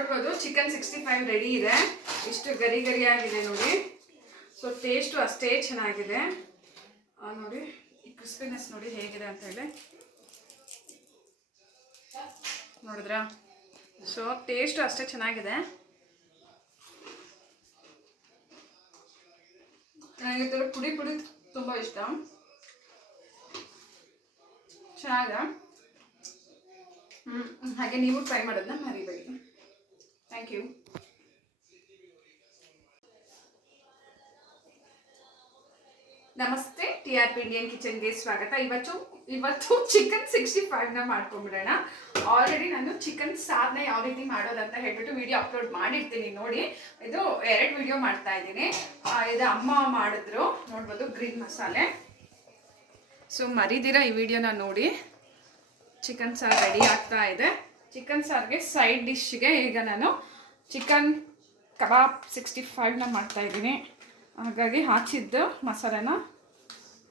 ನೋಡ್ಬೋದು chicken sixty five ready ಇದೆ. ಇಷ್ಟು ಗರಿ ಗರಿ ನೋಡಿ. ಸೊ ಟೇಸ್ಟು ಅಷ್ಟೇ ಚೆನ್ನಾಗಿದೆ. ನೋಡಿ, ಈ ಕ್ರಿಸ್ಪಿನೆಸ್ ನೋಡಿ ಹೇಗಿದೆ ಅಂತ ಹೇಳಿ. ನೋಡಿದ್ರಾ? ಸೊ ಟೇಸ್ಟು ಅಷ್ಟೇ ಚೆನ್ನಾಗಿದೆ. ನನಗೆ ಥರ ಪುಡಿ ಪುಡಿ ತುಂಬ ಇಷ್ಟ. ಚೆನ್ನಾಗ? ಹ್ಞೂ ಹಾಗೆ ನೀವು ಟ್ರೈ ಮಾಡೋದನ್ನ ಮರಿಬೇಡಿ. ಥ್ಯಾಂಕ್ ಯು ನಮಸ್ತೆ, ಟಿ ಆರ್ ಪಿ ಇಂಡಿಯನ್ ಕಿಚನ್ಗೆ ಸ್ವಾಗತ. ಇವತ್ತು ಇವತ್ತು ಚಿಕನ್ ಸಿಕ್ಸ್ಟಿ ಫೈವ್ನ ಮಾಡ್ಕೊಂಬಿಡೋಣ ಆಲ್ರೆಡಿ ನಾನು ಚಿಕನ್ ಸಾರ್ನ ಯಾವ ರೀತಿ ಮಾಡೋದಂತ ಹೇಳ್ಬಿಟ್ಟು ವಿಡಿಯೋ ಅಪ್ಲೋಡ್ ಮಾಡಿರ್ತೀನಿ. ನೋಡಿ, ಇದು ಎರಡು ವಿಡಿಯೋ ಮಾಡ್ತಾ ಇದ್ದೀನಿ. ಇದು ಅಮ್ಮ ಮಾಡಿದ್ರು. ನೋಡ್ಬೋದು ಗ್ರೀನ್ ಮಸಾಲೆ. ಸೊ ಮರಿದಿರ ಈ ವಿಡಿಯೋನ ನೋಡಿ. ಚಿಕನ್ ಸಾರು ರೆಡಿ ಆಗ್ತಾ ಇದೆ. ಚಿಕನ್ ಸಾರಿಗೆ ಸೈಡ್ ಡಿಶ್ಗೆ ಈಗ ನಾನು ಚಿಕನ್ ಕಬಾಬ್ ಸಿಕ್ಸ್ಟಿ ಫೈವ್ನ ಮಾಡ್ತಾ ಇದ್ದೀನಿ. ಹಾಗಾಗಿ ಹಾಕಿದ್ದು ಮಸಾಲೆನ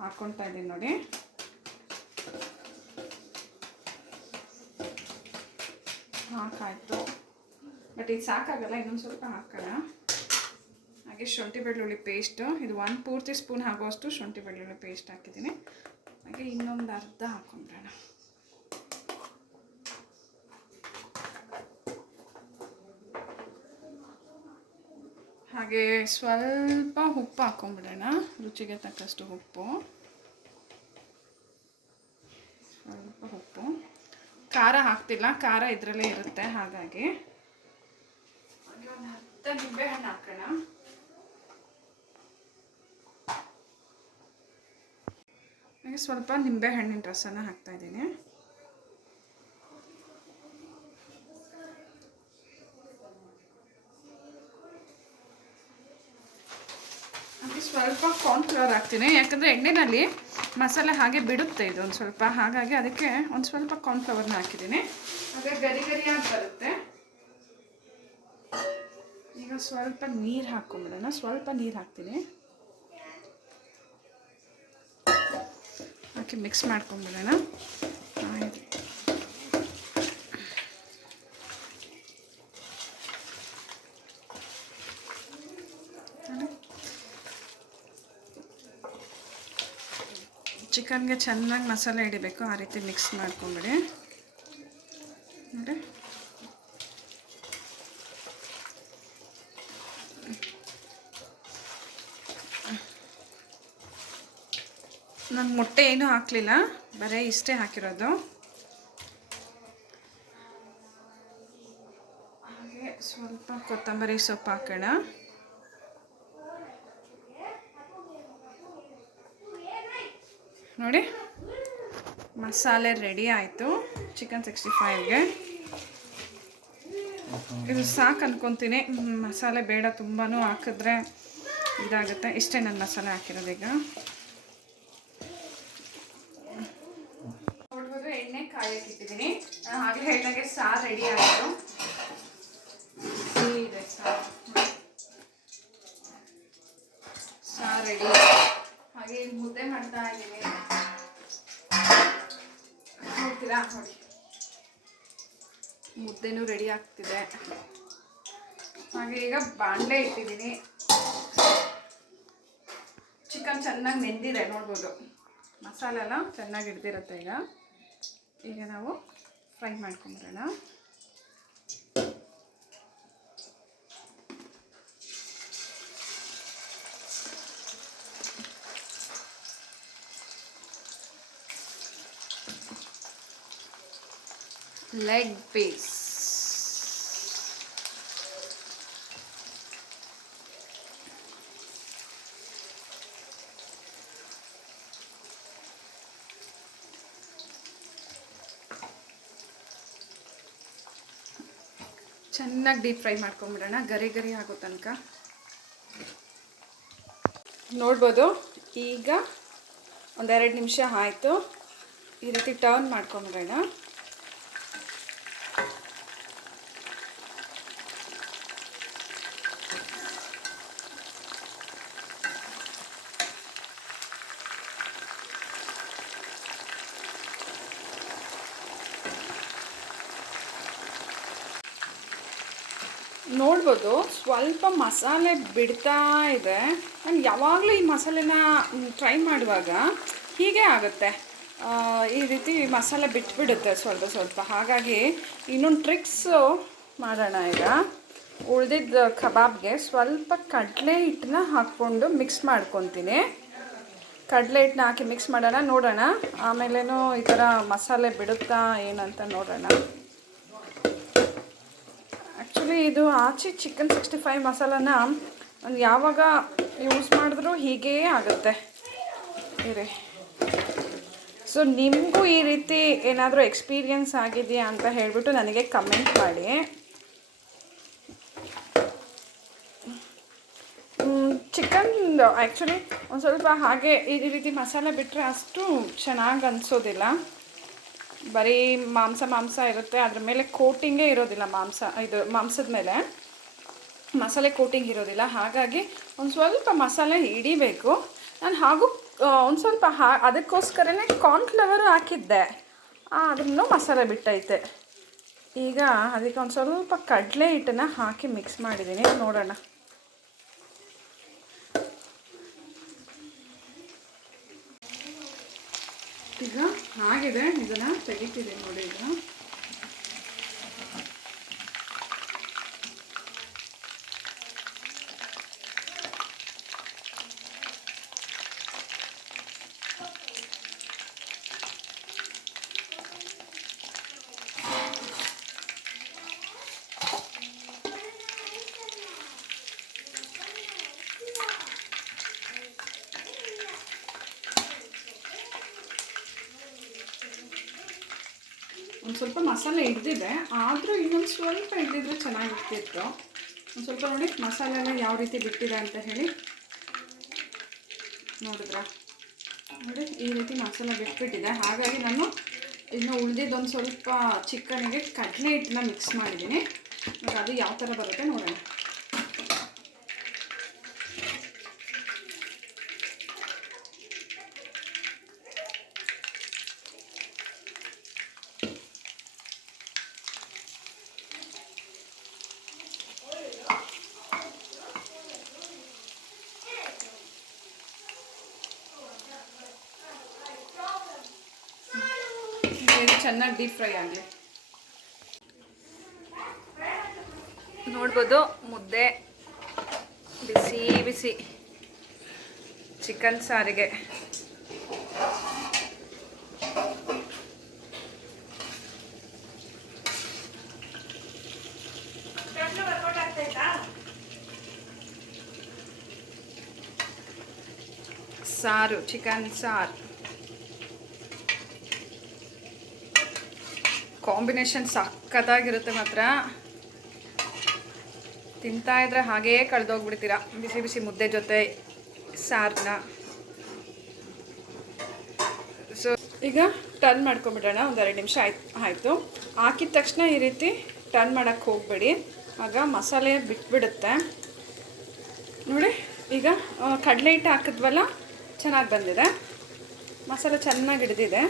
ಹಾಕ್ಕೊಳ್ತಾ ಇದ್ದೀನಿ ನೋಡಿ. ಹಾಕಾಯಿತು. ಬಟ್ ಇದು ಸಾಕಾಗಲ್ಲ, ಇನ್ನೊಂದು ಸ್ವಲ್ಪ ಹಾಕೋಣ. ಹಾಗೆ ಶುಂಠಿ ಬೆಳ್ಳುಳ್ಳಿ ಪೇಸ್ಟು. ಇದು ಒಂದು ಪೂರ್ತಿ ಸ್ಪೂನ್ ಆಗುವಷ್ಟು ಶುಂಠಿ ಬೆಳ್ಳುಳ್ಳಿ ಪೇಸ್ಟ್ ಹಾಕಿದ್ದೀನಿ. ಹಾಗೆ ಇನ್ನೊಂದು ಅರ್ಧ ಹಾಕೊಂಡ್ಬಿಡೋಣ. ಹಾಗೆ ಸ್ವಲ್ಪ ಉಪ್ಪು ಹಾಕೊಂಡ್ಬಿಡೋಣ ರುಚಿಗೆ ತಕ್ಕಷ್ಟು ಉಪ್ಪು. ಸ್ವಲ್ಪ ಉಪ್ಪು. ಖಾರ ಹಾಕ್ತಿಲ್ಲ, ಖಾರ ಇದರಲ್ಲೇ ಇರುತ್ತೆ ಹಾಗಾಗಿ. ಹಾಗೆ ಒಂದು ಹತ್ತು ನಿಂಬೆಹಣ್ಣು ಹಾಕೋಣ. ಹಾಗೆ ಸ್ವಲ್ಪ ನಿಂಬೆಹಣ್ಣಿನ ರಸನ ಹಾಕ್ತಾ ಇದ್ದೀನಿ ಹಾಗೆ ಸ್ವಲ್ಪ ಕಾರ್ನ್ಫ್ಲವರ್ ಹಾಕ್ತೀನಿ. ಯಾಕಂದರೆ ಎಣ್ಣೆನಲ್ಲಿ ಮಸಾಲೆ ಹಾಗೆ ಬಿಡುತ್ತೆ ಇದು ಒಂದು ಸ್ವಲ್ಪ. ಹಾಗಾಗಿ ಅದಕ್ಕೆ ಒಂದು ಸ್ವಲ್ಪ ಕಾರ್ನ್ಫ್ಲವರ್ನ ಹಾಕಿದ್ದೀನಿ. ಹಾಗೆ ಗರಿ ಗರಿಯಾಗಿ ಬರುತ್ತೆ. ಈಗ ಸ್ವಲ್ಪ ನೀರು ಹಾಕ್ಕೊಂಬಿಡೋಣ ಸ್ವಲ್ಪ ನೀರು ಹಾಕ್ತೀನಿ. ಹಾಕಿ ಮಿಕ್ಸ್ ಮಾಡ್ಕೊಂಬಿಡೋಣ. ಆಯ್ತು. ಚಿಕನ್ಗೆ ಚೆನ್ನಾಗಿ ಮಸಾಲೆ ಹಿಡಿಬೇಕು, ಆ ರೀತಿ ಮಿಕ್ಸ್ ಮಾಡ್ಕೊಂಬಿಡಿ. ನೋಡಿ. ನಾನು ಮೊಟ್ಟೆ ಏನೂ ಹಾಕಲಿಲ್ಲ, ಬರೀ ಇಷ್ಟೇ ಹಾಕಿರೋದು. ಹಾಗೆ ಸ್ವಲ್ಪ ಕೊತ್ತಂಬರಿ ಸೊಪ್ಪು ಹಾಕೋಣ. ನೋಡಿ. ಮಸಾಲೆ ರೆಡಿ ಆಯಿತು. ಚಿಕನ್ ಸಿಕ್ಸ್ಟಿ ಫೈವ್ಗೆ ಇದು ಸಾಕು ಅಂದ್ಕೊತೀನಿ ಮಸಾಲೆ ಬೇಡ ತುಂಬಾ ಹಾಕಿದ್ರೆ ಇದಾಗುತ್ತೆ. ಇಷ್ಟೇ ನನ್ನ ಮಸಾಲೆ ಹಾಕಿರೋದು ಈಗ. ನೋಡ್ಬೋದು ಎಣ್ಣೆ ಕಾಯಕ್ಕಿಟ್ಟಿದ್ದೀನಿ ಹಾಗೆ ಹೇಳಿದಾಗೆ ಸಾರು ರೆಡಿ ಆಯಿತು. ಇದೆ ಸಾರು. ಸಾರು ರೆಡಿ. ಹಾಗೆ ಮುದ್ದೆ ಮಾಡ್ತಾ ಇದ್ದೀನಿ. ನೋಡಿ ಮುದ್ದೆನೂ ರೆಡಿ ಆಗ್ತಿದೆ. ಹಾಗೆ ಈಗ ಬಾಂಡೆ ಇಟ್ಟಿದ್ದೀನಿ. ಚಿಕನ್ ಚೆನ್ನಾಗಿ ನೆಂದಿದೆ, ನೋಡ್ಬೋದು. ಮಸಾಲೆ ಎಲ್ಲ ಚೆನ್ನಾಗಿ ಹಿಡ್ದಿರುತ್ತೆ ಈಗ. ಈಗ ನಾವು ಫ್ರೈ ಮಾಡ್ಕೊಂಬರೋಣ. ಲೆಗ್ ಪೀಸ್ ಚೆನ್ನಾಗಿ ಡೀಪ್ ಫ್ರೈ ಮಾಡ್ಕೊಂಬಿಡೋಣ. ಗರಿ ಗರಿ ಆಗೋ ತನಕ. ನೋಡ್ಬೋದು. ಈಗ ಒಂದೆರಡು ನಿಮಿಷ ಆಯಿತು. ಈ ರೀತಿ ಟರ್ನ್ ಮಾಡ್ಕೊಂಬಿಡೋಣ. ನೋಡ್ಬೋದು, ಸ್ವಲ್ಪ ಮಸಾಲೆ ಬಿಡ್ತಾ ಇದೆ. ನಾನು ಯಾವಾಗಲೂ ಈ ಮಸಾಲೆನ ಟ್ರೈ ಮಾಡುವಾಗ ಹೀಗೆ ಆಗುತ್ತೆ. ಈ ರೀತಿ ಮಸಾಲೆ ಬಿಟ್ಬಿಡುತ್ತೆ ಸ್ವಲ್ಪ ಸ್ವಲ್ಪ. ಹಾಗಾಗಿ ಇನ್ನೊಂದು ಟ್ರಿಕ್ಸು ಮಾಡೋಣ ಈಗ. ಉಳ್ದಿದ್ದ ಕಬಾಬ್ಗೆ ಸ್ವಲ್ಪ ಕಡಲೆ ಹಿಟ್ಟನ್ನ ಹಾಕ್ಕೊಂಡು ಮಿಕ್ಸ್ ಮಾಡ್ಕೊತೀನಿ. ಕಡಲೆ ಹಿಟ್ಟನ್ನ ಹಾಕಿ ಮಿಕ್ಸ್ ಮಾಡೋಣ, ನೋಡೋಣ. ಆಮೇಲೇನು ಈ ಥರ ಮಸಾಲೆ ಬಿಡುತ್ತಾ ಏನಂತ ನೋಡೋಣ. ಆ್ಯಕ್ಚುಲಿ ಇದು ಆಚೆ ಚಿಕನ್ ಸಿಕ್ಸ್ಟಿ ಫೈವ್ ಮಸಾಲಾನ ಯಾವಾಗ ಯೂಸ್ ಮಾಡಿದ್ರೂ ಹೀಗೇ ಆಗುತ್ತೆ. ಇರಿ. ಸೊ ನಿಮಗೂ ಈ ರೀತಿ ಏನಾದರೂ ಎಕ್ಸ್ಪೀರಿಯನ್ಸ್ ಆಗಿದೆಯಾ ಅಂತ ಹೇಳಿಬಿಟ್ಟು ನನಗೆ ಕಮೆಂಟ್ ಮಾಡಿ. ಚಿಕನ್ ಆ್ಯಕ್ಚುಲಿ ಒಂದು ಸ್ವಲ್ಪ ಹಾಗೆ ಈ ರೀತಿ ಮಸಾಲೆ ಬಿಟ್ಟರೆ ಅಷ್ಟು ಚೆನ್ನಾಗಿ ಅನಿಸೋದಿಲ್ಲ. ಬರೀ ಮಾಂಸ ಮಾಂಸ ಇರುತ್ತೆ. ಅದ್ರ ಮೇಲೆ ಕೋಟಿಂಗೇ ಇರೋದಿಲ್ಲ ಮಾಂಸ. ಇದು ಮಾಂಸದ ಮೇಲೆ ಮಸಾಲೆ ಕೋಟಿಂಗ್ ಇರೋದಿಲ್ಲ. ಹಾಗಾಗಿ ಒಂದು ಸ್ವಲ್ಪ ಮಸಾಲೆ ಹಿಡಿಬೇಕು. ನಾನು ಹಾಗೂ ಒಂದು ಸ್ವಲ್ಪ ಹಾ, ಅದಕ್ಕೋಸ್ಕರನೇ ಕಾರ್ನ್ಫ್ಲವರು ಹಾಕಿದ್ದೆ. ಅದನ್ನು ಮಸಾಲೆ ಬಿಟ್ಟೈತೆ. ಈಗ ಅದಕ್ಕೆ ಒಂದು ಸ್ವಲ್ಪ ಕಡಲೆ ಹಿಟ್ಟನ್ನು ಹಾಕಿ ಮಿಕ್ಸ್ ಮಾಡಿದ್ದೀನಿ. ನೋಡೋಣ. ಈಗ ಆಗಿದೆ ಇದನ್ನು ತೆಗಿತಿದೆ ನೋಡಿ ಈಗ. ಸ್ವಲ್ಪ ಮಸಾಲೆ ಹಿಡ್ದಿದೆ. ಆದರೂ ಇನ್ನೊಂದು ಸ್ವಲ್ಪ ಹಿಡ್ದಿದ್ರೆ ಚೆನ್ನಾಗಿರ್ತಿತ್ತು. ಒಂದು ಸ್ವಲ್ಪ ನೋಡಿ ಮಸಾಲೆ ಎಲ್ಲ ಯಾವ ರೀತಿ ಬಿಟ್ಟಿದೆ ಅಂತ ಹೇಳಿ. ನೋಡಿದ್ರಾ? ನೋಡಿ, ಈ ರೀತಿ ಮಸಾಲೆ ಬಿಟ್ಬಿಟ್ಟಿದೆ. ಹಾಗಾಗಿ ನಾನು ಇನ್ನು ಉಳಿದಿದ್ದೊಂದು ಸ್ವಲ್ಪ ಚಿಕನಿಗೆ ಕಡಲೆ ಹಿಟ್ಟನ್ನ ಮಿಕ್ಸ್ ಮಾಡಿದ್ದೀನಿ. ಅದು ಯಾವ ಥರ ಬರುತ್ತೆ ನೋಡೋಣ. ಇದು ಚೆನ್ನಾಗಿ ಡೀಪ್ ಫ್ರೈ ಆಗಲಿ ನೋಡ್ಬೋದು ಮುದ್ದೆ ಬಿಸಿ ಬಿಸಿ. ಚಿಕನ್ ಸಾರಿಗೆ. ಸಾರು ಚಿಕನ್ ಸಾರು. ಕಾಂಬಿನೇಷನ್ ಸಖತ್ತಾಗಿರುತ್ತೆ ಮಾತ್ರ. ತಿಂತಾ ಇದ್ರೆ ಹಾಗೇ ಕಳೆದೋಗ್ಬಿಡ್ತೀರಾ. ಬಿಸಿ ಬಿಸಿ ಮುದ್ದೆ ಜೊತೆ ಸಾರನ್ನ ಸೊ ಈಗ ಟರ್ನ್ ಮಾಡ್ಕೊಂಬಿಡೋಣ. ಒಂದು ಎರಡು ನಿಮಿಷ ಆಯ್ತು, ಆಯಿತು. ಹಾಕಿದ ತಕ್ಷಣ ಈ ರೀತಿ ಟರ್ನ್ ಮಾಡೋಕ್ಕೆ ಹೋಗಬೇಡಿ. ಆಗ ಮಸಾಲೆ ಬಿಟ್ಬಿಡುತ್ತೆ. ನೋಡಿ, ಈಗ ಕಡಲೆ ಹಿಟ್ಟು ಹಾಕಿದ್ವಲ್ಲ? ಚೆನ್ನಾಗಿ ಬಂದಿದೆ. ಮಸಾಲೆ ಚೆನ್ನಾಗಿ ಹಿಡಿದಿದೆ.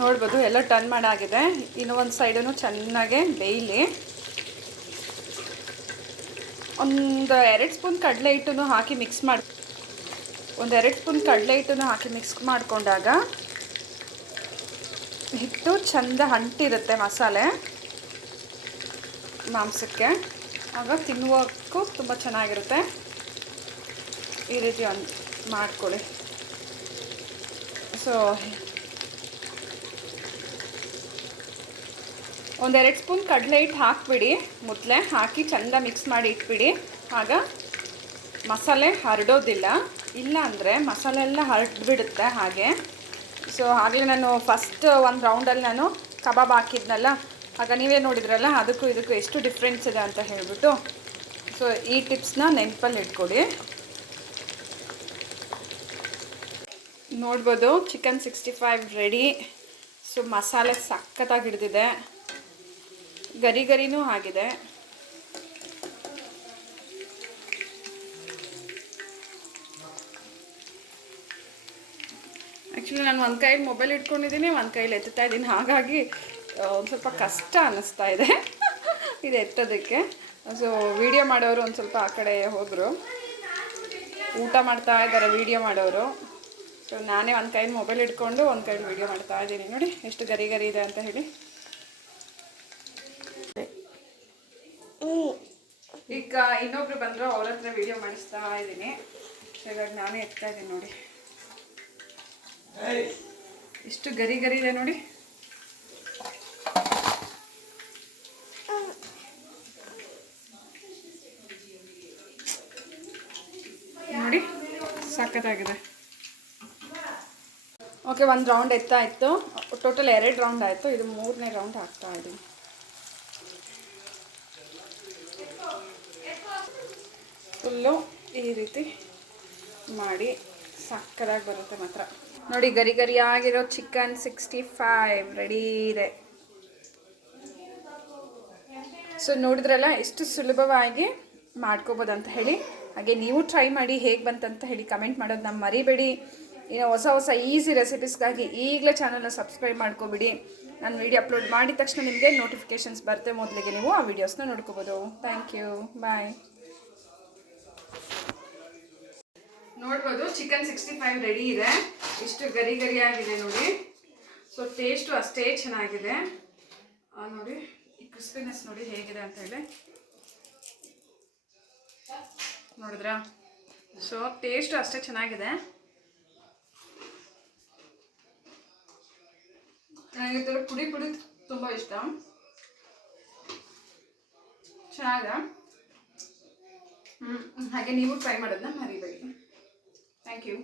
ನೋಡ್ಬೋದು, ಎಲ್ಲ ಟರ್ನ್ ಮಾಡಾಗಿದೆ. ಇನ್ನೂ ಒಂದು ಸೈಡನ್ನು ಚೆನ್ನಾಗೆ ಬೇಯಲಿ. ಒಂದು ಎರಡು ಸ್ಪೂನ್ ಕಡಲೆ ಹಿಟ್ಟನ್ನು ಹಾಕಿ ಮಿಕ್ಸ್ ಮಾಡಿ, ಒಂದು ಎರಡು ಸ್ಪೂನ್ ಕಡಲೆ ಹಿಟ್ಟನ್ನು ಹಾಕಿ ಮಿಕ್ಸ್ ಮಾಡಿಕೊಂಡಾಗ ಹಿಟ್ಟು ಚೆಂದ ಅಂಟಿರುತ್ತೆ ಮಸಾಲೆ ಮಾಂಸಕ್ಕೆ. ಆಗ ತಿನ್ನುವಕ್ಕೂ ತುಂಬ ಚೆನ್ನಾಗಿರುತ್ತೆ. ಈ ರೀತಿ ಒಂದು ಮಾಡ್ಕೊಳ್ಳಿ. ಸೊ ಒಂದೆರಡು ಸ್ಪೂನ್ ಕಡಲೆ ಹಿಟ್ಟು ಹಾಕಿಬಿಡಿ, ಮೊದಲೇ ಹಾಕಿ ಚೆಂದ ಮಿಕ್ಸ್ ಮಾಡಿ ಇಟ್ಬಿಡಿ. ಆಗ ಮಸಾಲೆ ಹರಡೋದಿಲ್ಲ. ಇಲ್ಲ ಅಂದರೆ ಮಸಾಲೆ ಎಲ್ಲ ಹರಡ್ಬಿಡುತ್ತೆ ಹಾಗೆ. ಸೊ ಆಗಲೇ ನಾನು ಫಸ್ಟ್ ಒಂದು ರೌಂಡಲ್ಲಿ ನಾನು ಕಬಾಬ್ ಹಾಕಿದ್ನಲ್ಲ, ಆಗ ನೀವೇ ನೋಡಿದ್ರಲ್ಲ, ಅದಕ್ಕೂ ಇದಕ್ಕೂ ಎಷ್ಟು ಡಿಫ್ರೆನ್ಸ್ ಇದೆ ಅಂತ ಹೇಳಿಬಿಟ್ಟು. ಸೊ ಈ ಟಿಪ್ಸ್ನ ನೆನಪಲ್ಲಿ ಇಟ್ಕೊಡಿ. ನೋಡ್ಬೋದು chicken sixty five ready so ಮಸಾಲೆ ಸಖತ್ತಾಗಿ ಹಿಡ್ದಿದೆ. ಗರಿ ಗರಿನೂ ಆಗಿದೆ. ಆ್ಯಕ್ಚುಲಿ ನಾನು ಒಂದು ಕೈಲಿ ಮೊಬೈಲ್ ಇಟ್ಕೊಂಡಿದ್ದೀನಿ, ಒಂದು ಕೈಲಿ ಎತ್ತುತ್ತಾ ಇದ್ದೀನಿ. ಹಾಗಾಗಿ ಒಂದು ಸ್ವಲ್ಪ ಕಷ್ಟ ಅನ್ನಿಸ್ತಾ ಇದೆ. ಇದು ಎತ್ತೋದಕ್ಕೆ. ಸೊ ವಿಡಿಯೋ ಮಾಡೋರು ಒಂದು ಸ್ವಲ್ಪ ಆ ಕಡೆ ಹೋದರು. ಊಟ ಮಾಡ್ತಾ ಇದ್ದಾರೆ ವಿಡಿಯೋ ಮಾಡೋರು. ಸೊ ನಾನೇ ಒಂದು ಕೈಲಿ ಮೊಬೈಲ್ ಇಟ್ಕೊಂಡು, ಒಂದು ಕೈಲಿ ವಿಡಿಯೋ ಮಾಡ್ತಾ ಇದ್ದೀನಿ. ನೋಡಿ, ಎಷ್ಟು ಗರಿ ಗರಿ ಇದೆ ಅಂತ ಹೇಳಿ. ಈಗ ಇನ್ನೊಬ್ರು ಬಂದರು ಅವ್ರ ಹತ್ರ ವಿಡಿಯೋ ಮಾಡಿಸ್ತಾ ಇದ್ದೀನಿ. ಇವಾಗ ನಾನೇ ಎತ್ತಾ ಇದ್ದೀನಿ ನೋಡಿ. ಎಷ್ಟು ಗರಿ ಗರಿ ಇದೆ ನೋಡಿ. ನೋಡಿ ಸಖತ್ತಾಗಿದೆ. ಓಕೆ ಒಂದು ರೌಂಡ್ ಎತ್ತಾಯಿತು ಟೋಟಲ್ ಎರಡು ರೌಂಡ್ ಆಯಿತು. ಇದು ಮೂರನೇ ರೌಂಡ್ ಹಾಕ್ತಾ ಇದ್ದೀನಿ. ಫುಲ್ಲು ಈ ರೀತಿ ಮಾಡಿ ಸಕ್ಕದಾಗಿ ಬರುತ್ತೆ ಮಾತ್ರ. ನೋಡಿ, ಗರಿ ಗರಿಯಾಗಿರೋ ಚಿಕನ್ ಸಿಕ್ಸ್ಟಿ ಫೈವ್ ರೆಡಿ ಇದೆ. ಸೊ ನೋಡಿದ್ರಲ್ಲ, ಎಷ್ಟು ಸುಲಭವಾಗಿ ಮಾಡ್ಕೋಬೋದಂತ ಹೇಳಿ. ಹಾಗೆ ನೀವು ಟ್ರೈ ಮಾಡಿ ಹೇಗೆ ಬಂತಂತ ಹೇಳಿ ಕಮೆಂಟ್ ಮಾಡೋದು ನಮ್ಮ ಮರಿಬೇಡಿ. ಇನ್ನು ಹೊಸ ಹೊಸ ಈಸಿ ರೆಸಿಪೀಸ್ಗಾಗಿ ಈಗಲೇ ಚಾನಲ್ನ ಸಬ್ಸ್ಕ್ರೈಬ್ ಮಾಡ್ಕೊಬಿಡಿ. ನಾನು ವಿಡಿಯೋ ಅಪ್ಲೋಡ್ ಮಾಡಿದ ತಕ್ಷಣ ನಿಮಗೆ ನೋಟಿಫಿಕೇಷನ್ಸ್ ಬರುತ್ತೆ ಮೊದಲಿಗೆ ನೀವು ಆ ವಿಡಿಯೋಸ್ನ ನೋಡ್ಕೋಬೋದು. ಥ್ಯಾಂಕ್ ಯು ಬಾಯ್ ನೋಡ್ಬೋದು ಚಿಕನ್ ಸಿಕ್ಸ್ಟಿ ಫೈವ್ ರೆಡಿ ಇದೆ. ಇಷ್ಟು ಗರಿ ಗರಿ ನೋಡಿ. ಸೊ ಟೇಸ್ಟು ಅಷ್ಟೇ ಚೆನ್ನಾಗಿದೆ. ನೋಡಿ, ಈ ಕ್ರಿಸ್ಪಿನೆಸ್ ನೋಡಿ ಹೇಗಿದೆ ಅಂತ ಹೇಳಿ. ನೋಡಿದ್ರಾ? ಸೊ ಟೇಸ್ಟು ಅಷ್ಟೇ ಚೆನ್ನಾಗಿದೆ. ನನಗೆ ಥರ ಪುಡಿ ಪುಡಿ ತುಂಬ ಇಷ್ಟ. ಚೆನ್ನಾಗ? ಹ್ಞೂ ಹಾಗೆ ನೀವು ಟ್ರೈ ಮಾಡೋದನ್ನ ಮರಿಬೇಡಿ. Thank you